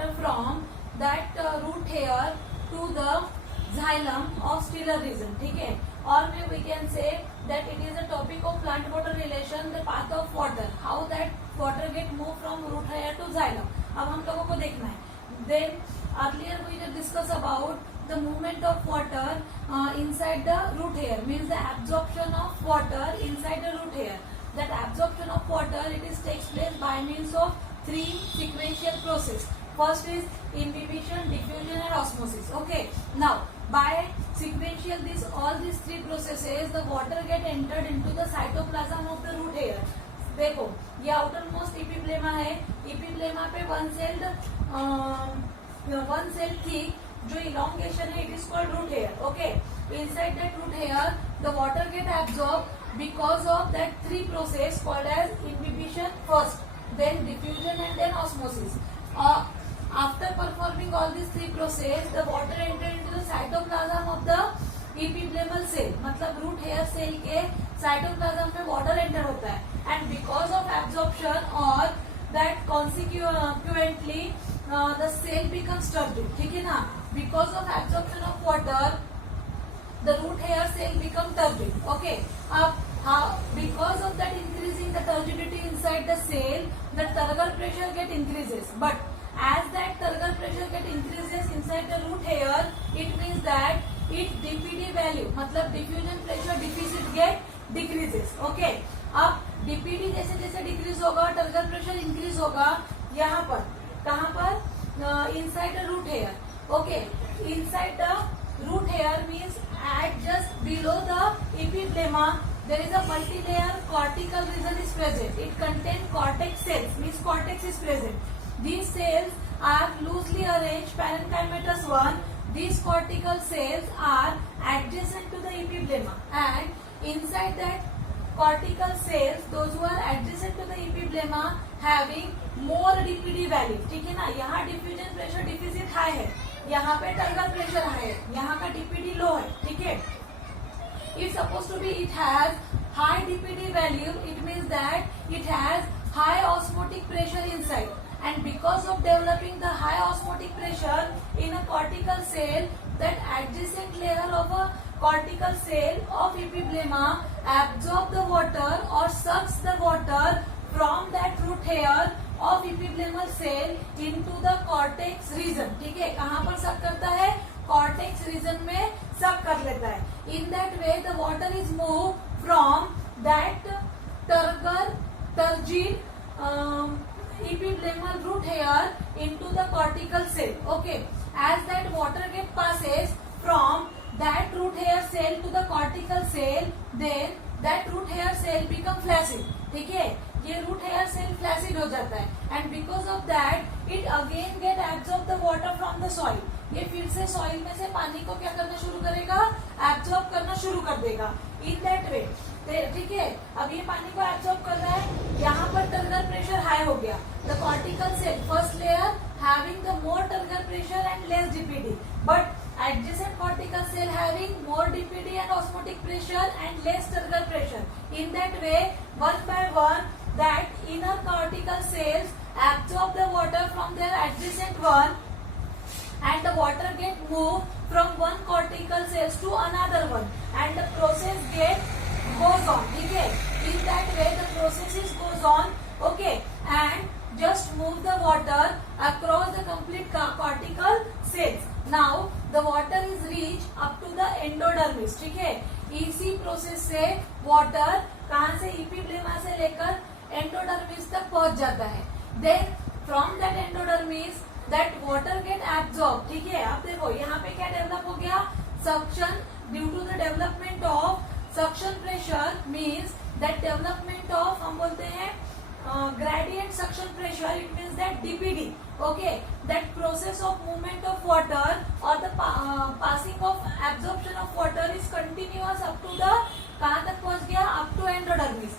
water from that root hair to the xylem of stellar region. ठीक है, और we can say that it is a topic of plant water relation, the path of water, how that water get moved from root hair to xylem. अब हम लोगों को देखना है. Then earlier we did discuss about the movement of water inside the root hair, means the absorption of water inside the root hair. That absorption of water, it is takes place by means of three sequential process. First is imbibition, diffusion and osmosis. Okay, now by sequential all these three processes, the water get entered into the cytoplasm of the root hair. देखो ये outer most इपिप्लेमा है. Epiblema पे one cell thick जो elongation है, it is called root hair. Okay, inside that root hair the water get absorb because of that three process called as imbibition first, then diffusion and then osmosis. After performing all these three process, the water enter into the cytoplasm of the epiplemal cell. मतलब root hair cell के cytoplasm में water enter होता है, and because of absorption or that consequently the cell becomes turgid. ठीक है ना, because of absorption of water the root hair cell become turgid. Okay, because of that increasing the turgidity inside the cell, the turgor pressure get increases. But as that turgor pressure get increases inside the root hair, it means that its DPD value, मतलब diffusion pressure deficit get decreases. Okay, अब DPD जैसे जैसे decrease होगा, turgor pressure increase होगा. यहाँ पर कहाँ पर? Inside the root hair. Okay, inside the root hair means at just below the epiblema there is a multi-layer cortical region is present. It contains cortex cells, means cortex is present. These cells are loosely arranged parenchymatous one. These cortical cells are adjacent to the epiblema, and inside that cortical cells, those who are adjacent to the epiblema having more DPD value. ठीक है ना, यहाँ diffusion pressure deficit high है, यहाँ पे turgor pressure high है, यहाँ का DPD low है. ठीक है, if supposed to be it has high DPD value, it means that it has high osmotic pressure inside, and because of developing the high osmotic pressure in a cortical cell, that adjacent layer of a cortical cell of epiblema absorb the water or sucks the water from that root hair of epiblemal cell into the cortex region. ठीक है, कहाँ पर suck करता है? cortex region में suck कर लेता है. In that way the water is moved from that turgid epiblemal root hair into the cortical cell. Okay, as that water get passes from that root hair cell to the cortical cell, then that root hair cell become flaccid. ठीक है, ये root hair cell flaccid हो जाता है, and because of that it again get absorb the water from the soil. ये फिर से soil में से पानी को क्या करना शुरू करेगा? एब्जॉर्ब करना शुरू कर देगा. इन दैट वे, ठीक है, अब ये पानी को एब्जॉर्ब कर रहा है. यहाँ पर टर्गर प्रेशर हाई हो गया. The cortical cell first layer having the more turgor pressure and less DPD, but adjacent cortical cell having more DPD and osmotic pressure and less turgor pressure. In that way, one by one, that inner cortical cells absorb the water from their adjacent one, and the water get moved from one cortical cells to another one, and the process goes on. ठीक है, in that way the process goes on. Okay, and just move the water across the complete cortical cells. Now the water is reached up to the endodermis. ठीक है, इसी process से water कहाँ से? इपिब्लेमा से लेकर एंडोडर्मिस तक पहुंच जाता है. Then from that endodermis that water get absorbed. ठीक है, अब देखो यहाँ पे क्या डेवलप हो गया? Suction. Due to the development of suction pressure means that development of, हम बोलते हैं gradient suction pressure, it means that DPD. Okay, that process of movement of water or the passing of absorption of water is continuous up to the, कहाँ तक पहुंच गया? up to endodermis.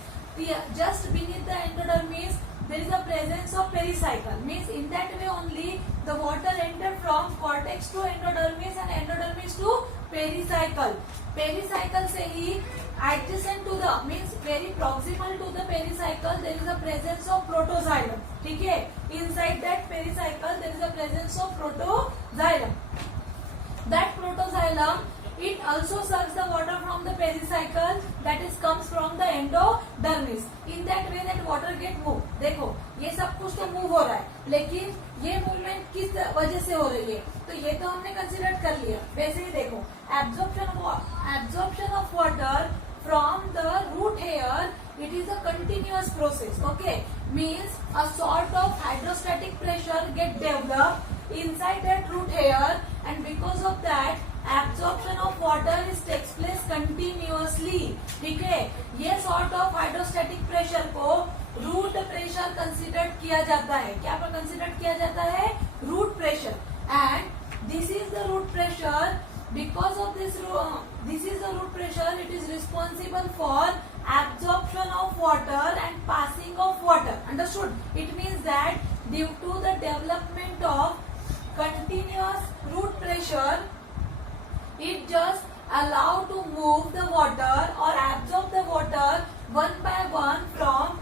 Just beneath the endodermis there is a presence of pericycle, means in that way only the water enter from cortex to endodermis and endodermis to pericycle. Pericycle से ही adjacent to the, means very proximal to the pericycle, there is a presence of protoxylem. ठीक है, inside that pericycle there is a presence presence of protoxylem. That protoxylem, it also sucks the water from the pericycle, that is comes from the endodermis. In that way that water get move. देखो ये सब कुछ तो move हो रहा है, लेकिन ये मूवमेंट किस वजह से हो रही है, तो ये तो हमने कंसिडर कर लिया. वैसे ही देखो absorption of water from the root hair, it is a continuous process. Okay, means a sort of hydrostatic pressure get developed inside that root hair, and because of that absorption of water is takes place continuously. ठीक है, ये sort of hydrostatic pressure को root pressure considered किया जाता है. क्या पर considered किया जाता है? Root pressure. And this is the root pressure. Because of this is the root pressure. It is responsible for absorption of water and passing of water. Understood? It means that due to the development of continuous root pressure, it just allow to move the water or absorb the water one by one from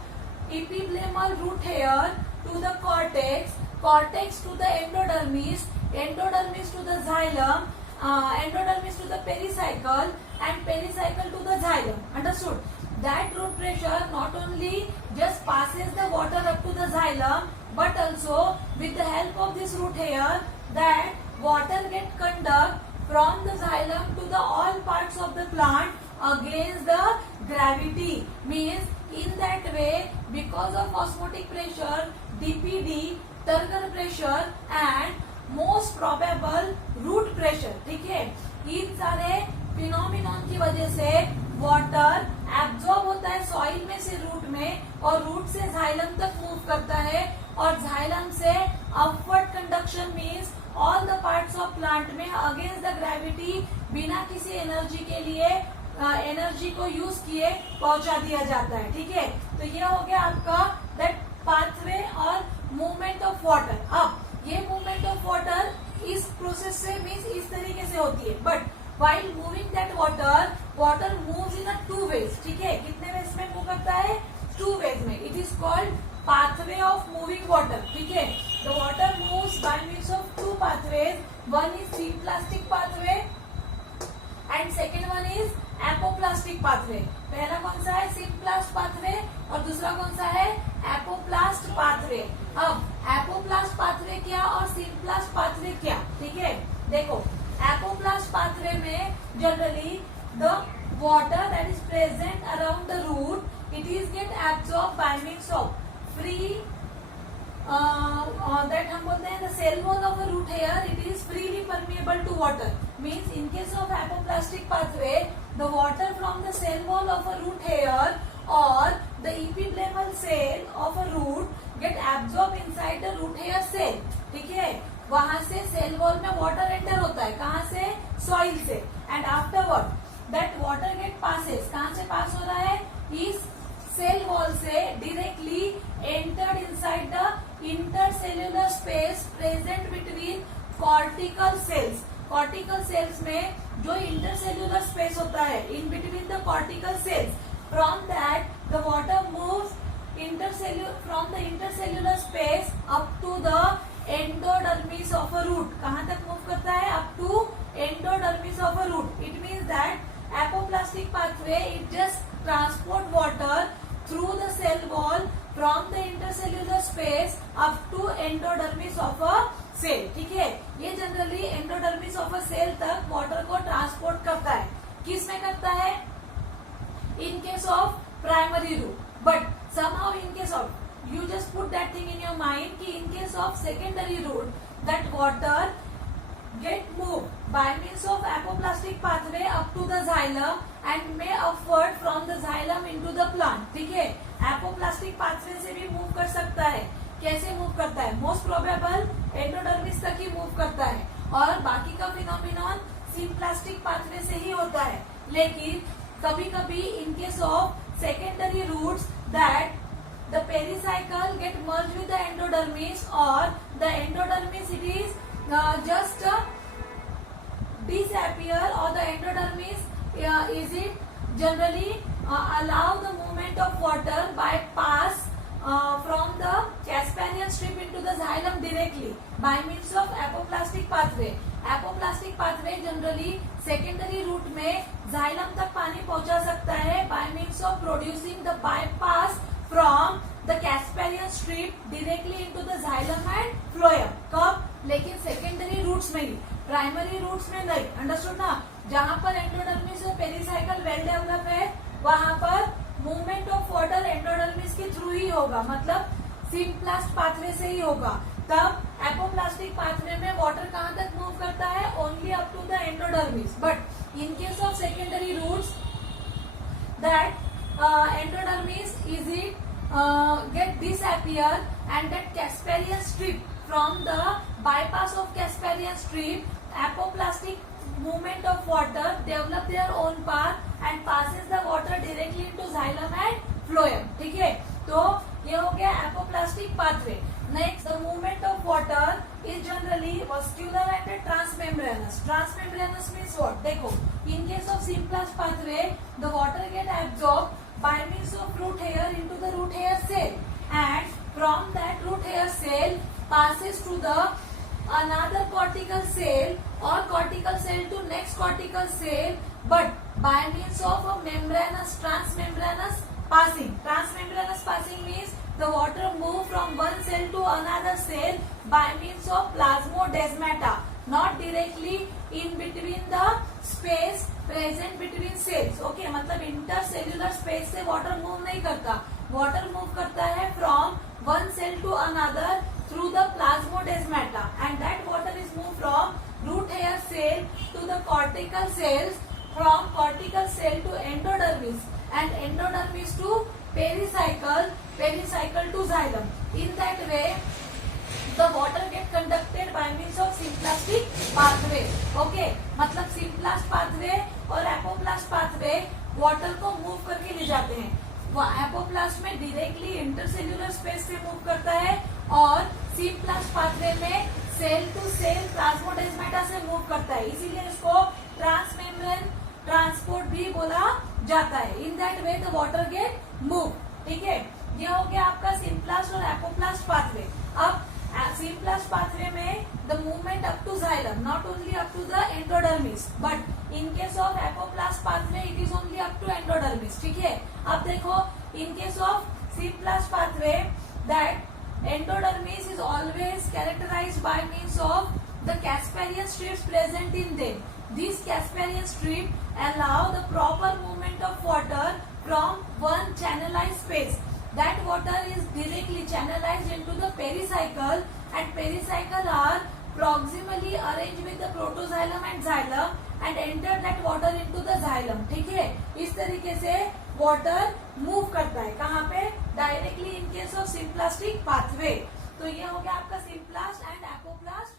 epiblemal root hair to the cortex, cortex to the endodermis, endodermis to the xylem, endodermis to the pericycle, and pericycle to the xylem. Understood? That root pressure not only just passes the water up to the xylem, but also with the help of this root hair, that water get conduct from the xylem to the all parts of the plant against the gravity. Means in that way, because of osmotic pressure, DPD, turgor pressure, and most probable root pressure. ठीक है, इन सारे phenomenon की वजह से water absorb होता है soil में से रूट में, और रूट से जाइलम तक मूव करता है, और जाइलम से upward conduction means all the parts of plant में अगेंस्ट द ग्रेविटी बिना किसी एनर्जी के लिए एनर्जी को यूज किए पहुंचा दिया जाता है. ठीक है, तो ये हो गया आपका दैट पाथवे और मूवमेंट ऑफ वाटर. अब ये मूवमेंट ऑफ वाटर इस प्रोसेस से मीन्स इस तरीके से होती है, but while moving that water moves in a two ways. ठीक है, कितने वेज में मूव करता है? टू वेज में. It is called pathway of moving water. ठीक है, the water moves by means of two pathways. One is symplastic pathway and second one is apoplastic pathway. पहला कौन सा है? सिम्प्लास्ट पाथवे, और दूसरा कौन सा है? Apoplast pathway. अब एपोप्लास्ट पाथवे क्या और सिम्प्लास्ट पाथवे क्या? ठीक है, देखो एपोप्लास्ट पाथवे में generally the water that is present around the root, it is get absorbed by means of free that हम बोलते हैं the cell wall of a root hair, it is freely permeable to water. Means in case of apoplastic pathway, the water from the cell wall of a root hair or the epiblemal cell of a root get absorbed inside the root hair cell. ठीक है, वहां से cell wall में water enter होता है. कहाँ से? Soil से. And afterward that water get passes. कहाँ से पास हो रहा है? इस सेल वॉल से directly entered inside the intercellular space present between cortical cells. Cortical cells में जो इंटरसेल्युलर स्पेस होता है in between the cortical cells, from that the water moves from the intercellular space up to the endodermis of a root. कहाँ तक move करता है? up to endodermis of a root. It means that apoplastic pathway, it just transport water through the cell wall from the intercellular space up to endodermis of a cell. ठीक है, ये generally endodermis of a cell तक water को transport करता है. किस में करता है? In case of primary root. But somehow in case of, you just put that thing in your mind कि in case of secondary root, that water get moved by means of apoplastic pathway up to the xylem and may upward from the xylem into the plant. ठीक है, apoplastic pathway से भी move कर सकता है. कैसे move करता है? मोस्ट प्रोबेबल एंडोडर्मिस तक ही मूव करता है, और बाकी का फिनोमिनॉन सिम्प्लास्टिक पाथवे से ही होता है. लेकिन कभी कभी in case of secondary roots that the pericycle get merged with the endodermis, or the endodermis it is just disappear, or the endodermis is it generally allow the movement of water by pass from the Caspanian strip into the xylem directly. By means of apoplastic pathway. Apoplastic pathway generally secondary root में xylem तक पानी पहुंचा सकता है by means of producing the bypass from the Casparian strip directly into the xylem and phloem. कब? लेकिन secondary roots में ही, primary roots में नहीं। अंडरस्टूड ना? जहां पर एंडोडर्मिस और पेरिसाइकल वेल डेवलप है वहां पर मूवमेंट ऑफ वाटर एंडोडर्मिस के थ्रू ही होगा, मतलब सिम्प्लास्ट पाथवे से ही होगा। तब एपोप्लास्टिक पाथवे में वाटर कहां तक मूव करता है? Only up to the endodermis. But in case of secondary roots that endodermis is it get disappear and that Casparian strip from the bypass of Casparian strip apoplastic movement of water develop their own path and passes the water directly into xylem and phloem। ठीक है, तो ये हो गया apoplastic pathway। Next, the movement of water is generally vascular and transmembranous. Transmembranous means what? देखो, in case of symplast pathway the water get absorb by means of root hair into the root hair cell, and from that root hair cell passes to the another cortical cell or cortical cell to next cortical cell, but by means of a membranous transmembranous passing। Transmembranous passing means the water move from one cell to another cell by means of plasmodesmata, not directly in between the space present between cells. Okay, मतलब intercellular space से water move नहीं करता, water move करता है from one cell to another through the plasmodesmata, and that water is move from root hair cell to the cortical cells, from cortical cell to endodermis, and endodermis to pericycle, pericycle to xylem. In that way the water get conducted by means of symplastic pathway। okay, मतलब symplast pathway और apoplast pathway water को move करके ले जाते हैं। वो apoplast में directly intercellular space से मूव करता है और सिम्प्लास्ट पाथवे में सेल टू सेल प्लाज्मोडेस्माटा से मूव करता है, इसीलिए इसको ट्रांसमेम्ब्रेन ट्रांसपोर्ट भी बोला जाता है। In that way the water get move. ठीक है, ये हो गया आपका सिम्प्लास्ट और एपोप्लास्ट पाथवे। अब सिम्प्लास्ट पाथवे में the movement up to xylem, not only up to the endodermis, but in case of apoplast pathway it is only up to endodermis. ठीक है, अब देखो, in case of symplast pathway that endodermis is always characterized by means of the Casparian strips present in them. This Casparian strip allow the proper movement of water from one channelised space. That water is directly channelized into the pericycle, and pericycle are proximally arranged with the protoxylem and xylem and enter that water into the xylem। ठीक है, इस तरीके से water move करता है कहाँ पे? Directly in case of symplastic pathway. तो ये हो गया आपका सिम्प्लास्ट एंड एपोप्लास्ट